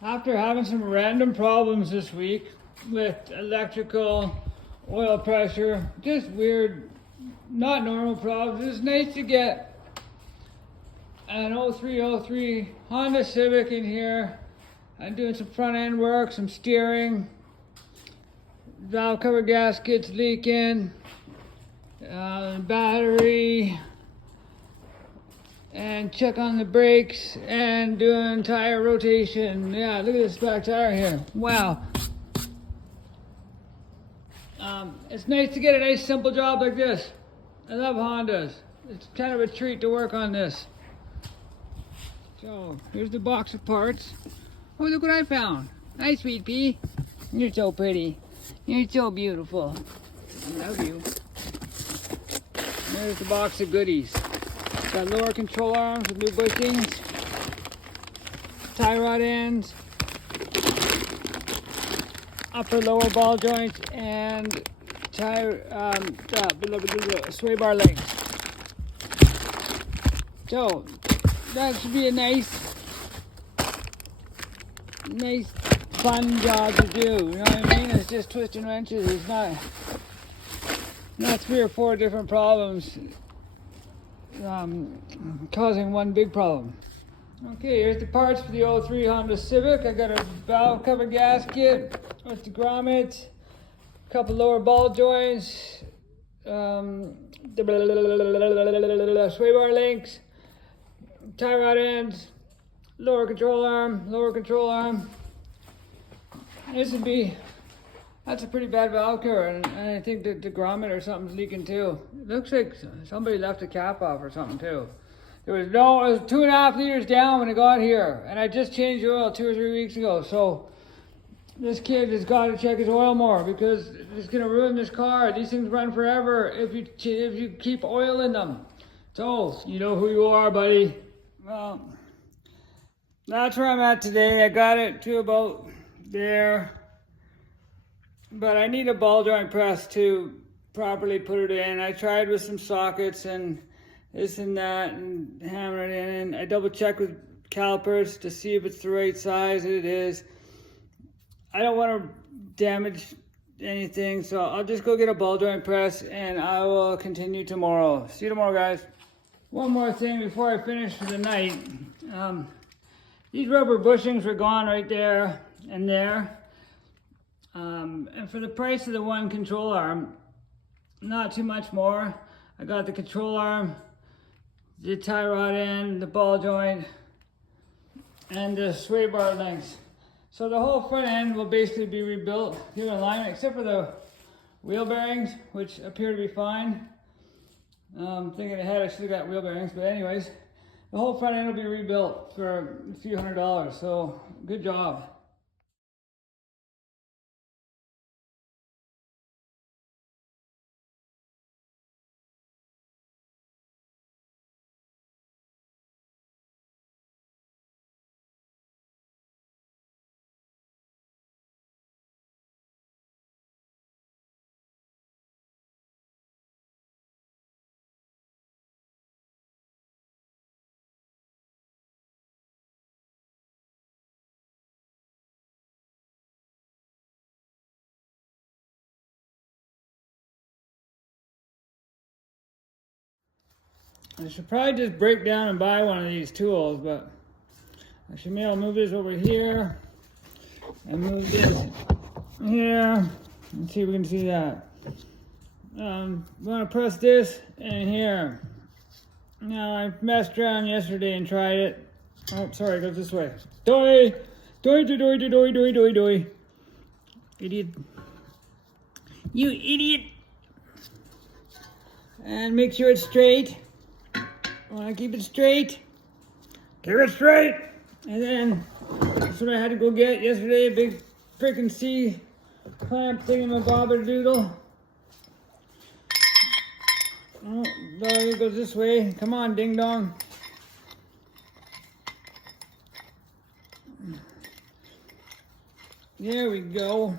After having some random problems this week with electrical, oil pressure, just weird, not normal problems, it's nice to get an 0303 Honda Civic in here. I'm doing some front end work, some steering, valve cover gaskets leaking, battery, and check on the brakes and doing tire rotation. Yeah, look at this back tire here. Wow. It's nice to get a nice simple job like this. I love Hondas. It's kind of a treat to work on this. So here's the box of parts. Oh, look what I found. Hi, Sweet Pea. You're so pretty. You're so beautiful. I love you. There's the box of goodies. Got lower control arms with new bushings, tie rod ends, upper lower ball joints, and sway bar links. So that should be a nice fun job to do. You know what I mean? It's just twisting wrenches. It's not 3 or 4 different problems causing one big problem. Okay, here's the parts for the 03 Honda Civic. I got a valve cover gasket with the grommet, a couple lower ball joints, sway bar links, tie rod ends, lower control arm. That's a pretty bad valve cover, and I think that the grommet or something's leaking too. It looks like somebody left the cap off or something too. It was 2.5 liters down when it got here, and I just changed the oil 2 or 3 weeks ago. So this kid has got to check his oil more because it's gonna ruin this car. These things run forever if you keep oil in them. So you know who you are, buddy. Well, that's where I'm at today. I got it to about there. But I need a ball joint press to properly put it in. I tried with some sockets and this and that and hammer it in. And I double checked with calipers to see if it's the right size. It is. I don't want to damage anything, so I'll just go get a ball joint press and I will continue tomorrow. See you tomorrow, guys. One more thing before I finish for the night. These rubber bushings were gone right there and there. And for the price of the one control arm, not too much more. I got the control arm, the tie rod end, the ball joint, and the sway bar links. So the whole front end will basically be rebuilt here in alignment, except for the wheel bearings, which appear to be fine. Thinking ahead, I should have got wheel bearings, but anyways, the whole front end will be rebuilt for a few $100. So good job. I should probably just break down and buy one of these tools, but I should maybe move this over here and move this here. Let's see if we can see that. I'm going to press this in here. Now, I messed around yesterday and tried it. Oh, sorry, it goes this way. Doy! Doy, doy, doy, doy, doy, doy, doy, doy. Idiot. You idiot! And make sure it's straight. Want to keep it straight? Keep it straight! And then, that's what I had to go get yesterday, a big freaking C-clamp thingamabobber-doodle. Oh, it goes this way. Come on, ding-dong. There we go.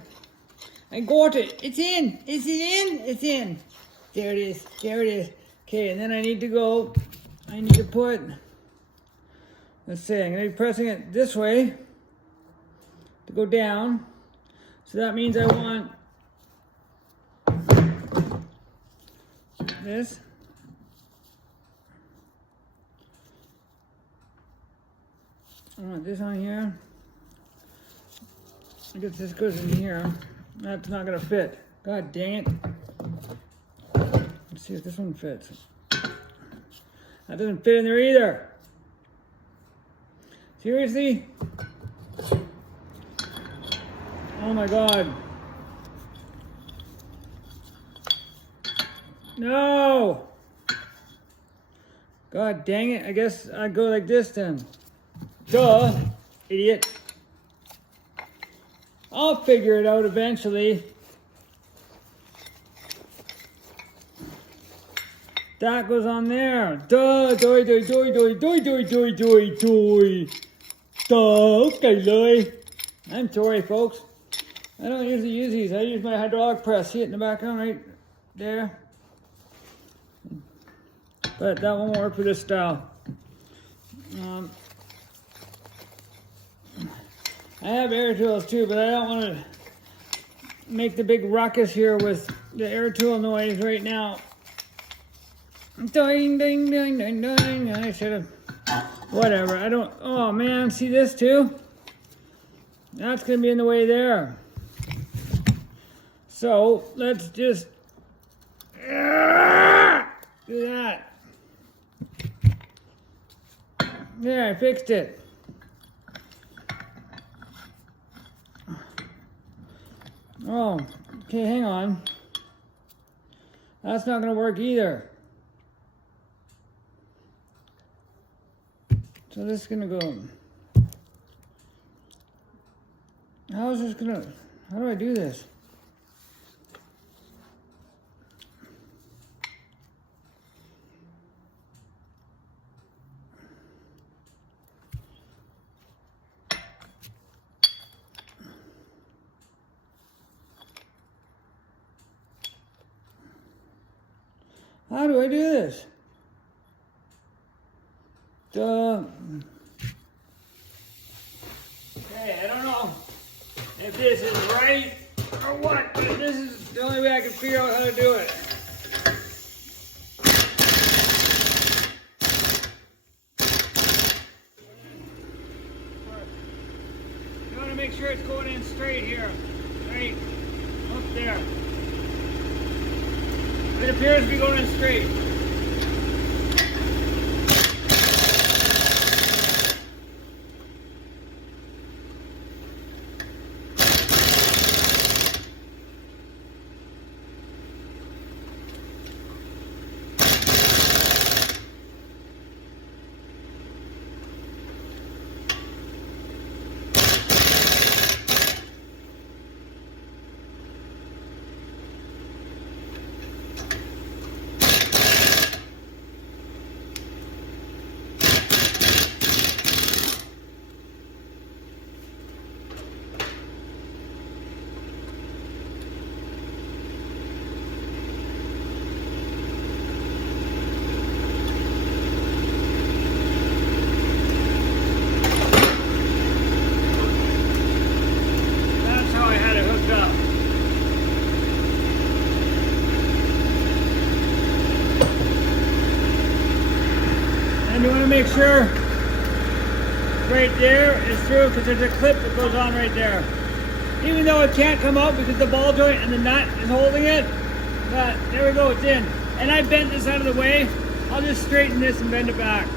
I got it. It's in. Is it in? It's in. There it is. There it is. Okay, and then I need to put, let's see, I'm going to be pressing it this way. to go down. So that means I want this. I want this on here. I guess this goes in here. That's not gonna fit. God dang it. Let's see if this one fits. That doesn't fit in there either. Seriously? Oh my God. No! God dang it. I guess I'd go like this then. Duh, idiot. I'll figure it out eventually. That goes on there. Duh, doy, doy, doy, doy, doy, doy, doy, doy, doy. Duh, okay, Louie. I'm sorry, folks. I don't usually use these. I use my hydraulic press. See it in the background right there? But that won't work for this style. I have air tools too, but I don't want to make the big ruckus here with the air tool noise right now. Ding, ding, ding, ding, ding. I should have, whatever. I don't, oh man, see this too? That's going to be in the way there. So let's just do that. There, I fixed it. Oh, okay, hang on. That's not going to work either. So this is going to go. How is this going to, how do I do this? How do I do this? Okay, I don't know if this is right or what, but this is the only way I can figure out how to do it. You want to make sure it's going in straight here, right up there. It appears to be going in straight. And you want to make sure right there is through because there's a clip that goes on right there. Even though it can't come out because the ball joint and the nut is holding it, but there we go, it's in. And I bent this out of the way. I'll just straighten this and bend it back.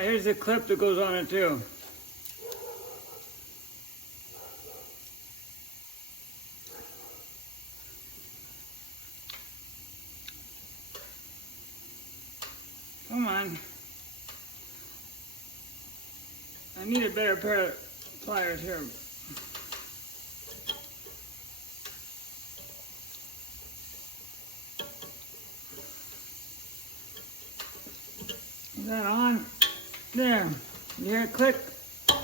Here's the clip that goes on it too. Come on. I need a better pair of pliers here. Is that on? There. You hear it click? I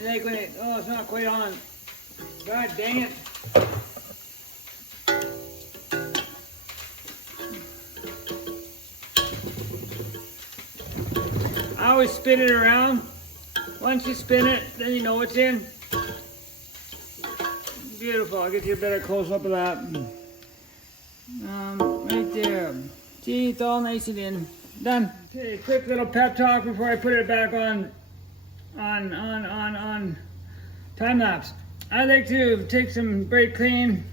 think when it, oh, it's not quite on. God dang it. I always spin it around. Once you spin it, then you know it's in. Beautiful. I'll get you a better close-up of that. Right there. See, it's all nice and in. Done. Okay, quick little pep talk before I put it back on time lapse. I like to take some brake clean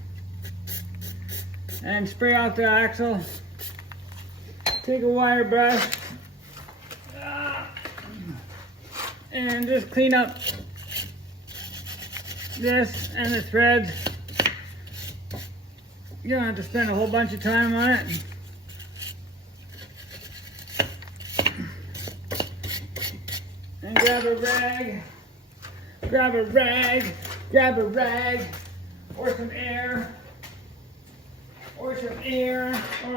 and spray off the axle. Take a wire brush and just clean up this and the threads. You don't have to spend a whole bunch of time on it. And grab a rag, or some air, or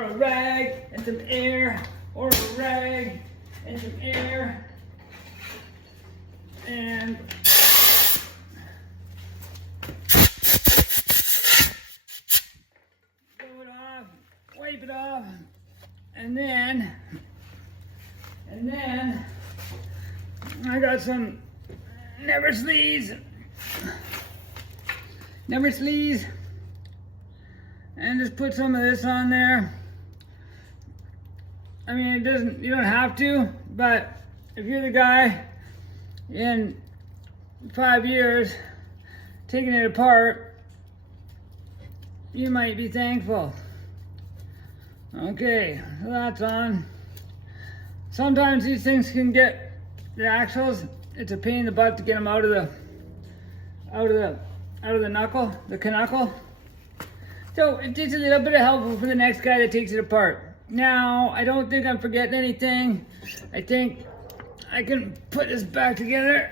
a rag, and some air, or a rag, and some air, and blow it off, wipe it off, and then I got some Never Sleaze, and just put some of this on there. I mean, you don't have to, but if you're the guy in 5 years taking it apart, you might be thankful. Okay, so that's on. Sometimes these things can get the axles. It's a pain in the butt to get them out of the knuckle, the knuckle. So it's just a little bit of help for the next guy that takes it apart. Now, I don't think I'm forgetting anything. I think I can put this back together.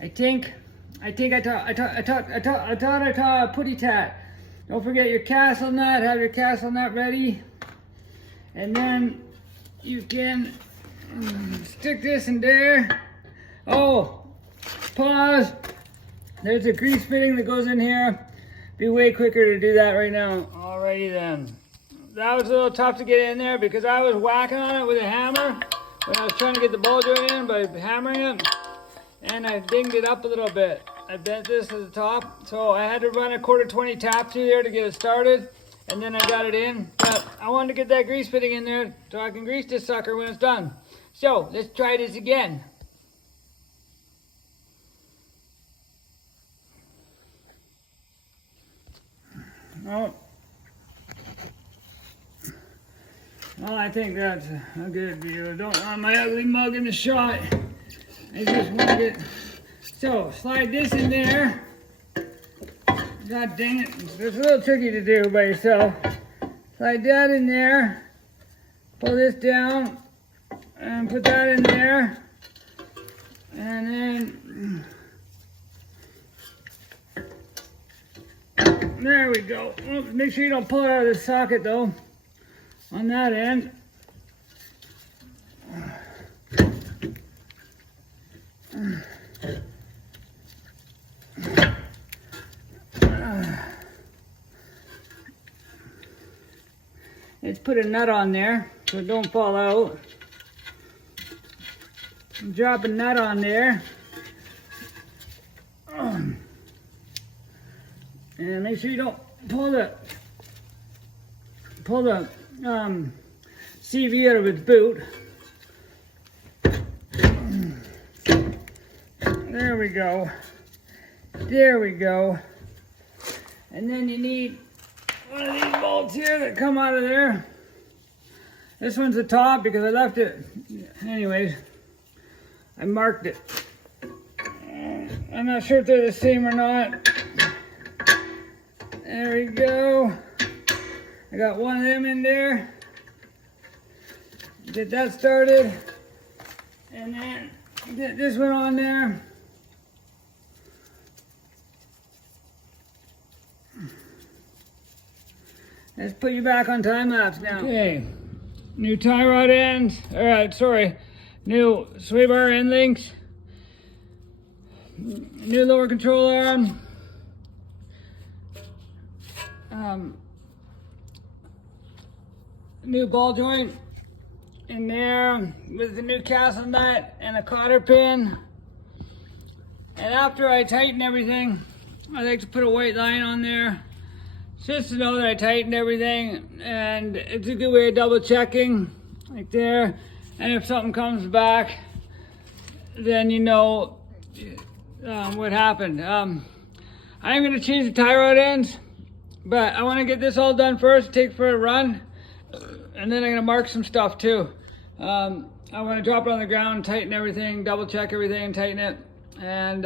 I thought I taught a putty tat. Don't forget your castle nut. Have your castle nut ready. And then you can stick this in there. Oh, pause. There's a grease fitting that goes in here. Be way quicker to do that right now. Alrighty then. That was a little tough to get in there because I was whacking on it with a hammer when I was trying to get the ball joint in by hammering it. And I dinged it up a little bit. I bent this to the top, so I had to run a 1/4-20 tap through there to get it started, and then I got it in. But I wanted to get that grease fitting in there so I can grease this sucker when it's done. So let's try this again. Oh. Well, I think that's a good deal. Don't want my ugly mug in the shot. I just want to get, so slide this in there. God dang it, it's a little tricky to do by yourself. Slide that in there, pull this down, and put that in there. And then, there we go. Well, make sure you don't pull it out of the socket though, on that end. Let's put a nut on there so it don't fall out. Drop a nut on there. And make sure you don't pull the CV out of its boot. There we go. There we go. And then you need one of these bolts here that come out of there. This one's the top because I left it. Anyways, I marked it. I'm not sure if they're the same or not. There we go. I got one of them in there. Get that started. And then get this one on there. Let's put you back on time lapse now. Okay. New tie rod ends. Alright, sorry. New sway bar end links. New lower control arm. New ball joint in there with the new castle nut and a cotter pin. And after I tighten everything, I like to put a white line on there just to know that I tightened everything, and it's a good way of double checking like there. And if something comes back, then you know what happened. I'm going to change the tie rod ends, but I want to get this all done first, take for a run, and then I'm going to mark some stuff too. I want to drop it on the ground, tighten everything, double check everything, tighten it, and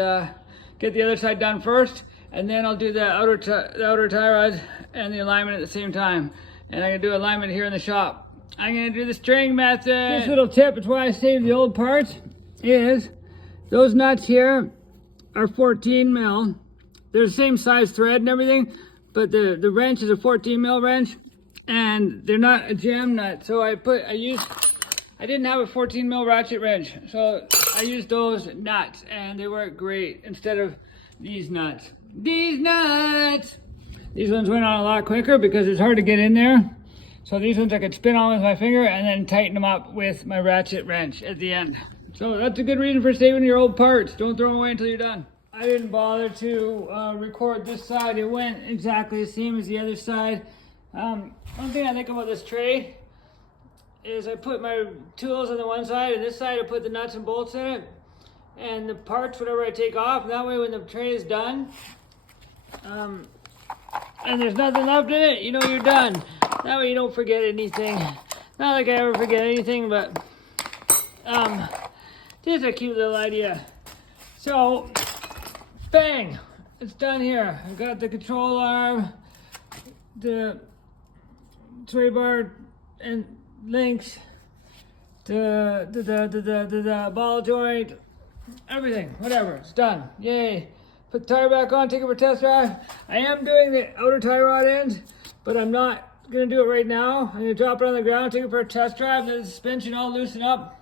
get the other side done first, and then I'll do the outer tie rod and the alignment at the same time. And I'm going to do alignment here in the shop. I'm going to do the string method. This little tip, it's why I saved the old parts, is those nuts here are 14 mil. They're the same size thread and everything, but the wrench is a 14 mil wrench, and they're not a jam nut. So I didn't have a 14 mil ratchet wrench, so I used those nuts, and they work great instead of these nuts. These nuts! These ones went on a lot quicker because it's hard to get in there. So these ones I could spin on with my finger and then tighten them up with my ratchet wrench at the end. So that's a good reason for saving your old parts. Don't throw them away until you're done. I didn't bother to record this side. It went exactly the same as the other side. One thing I think about this tray is I put my tools on the one side, and this side I put the nuts and bolts in it, and the parts, whatever I take off, and that way when the tray is done, and there's nothing left in it, you know you're done. That way you don't forget anything. Not like I ever forget anything, but just a cute little idea. So, bang! It's done here. I got the control arm, the sway bar and links, the ball joint, everything, whatever, it's done. Yay. Put the tire back on, take it for a test drive. I am doing the outer tie rod ends, but I'm not gonna do it right now. I'm gonna drop it on the ground, take it for a test drive, let the suspension all loosen up,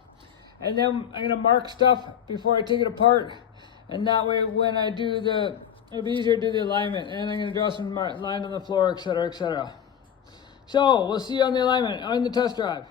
and then I'm gonna mark stuff before I take it apart. And that way when I do it'll be easier to do the alignment, and I'm gonna draw some lines on the floor, etc., etc. So we'll see you on the alignment, on the test drive.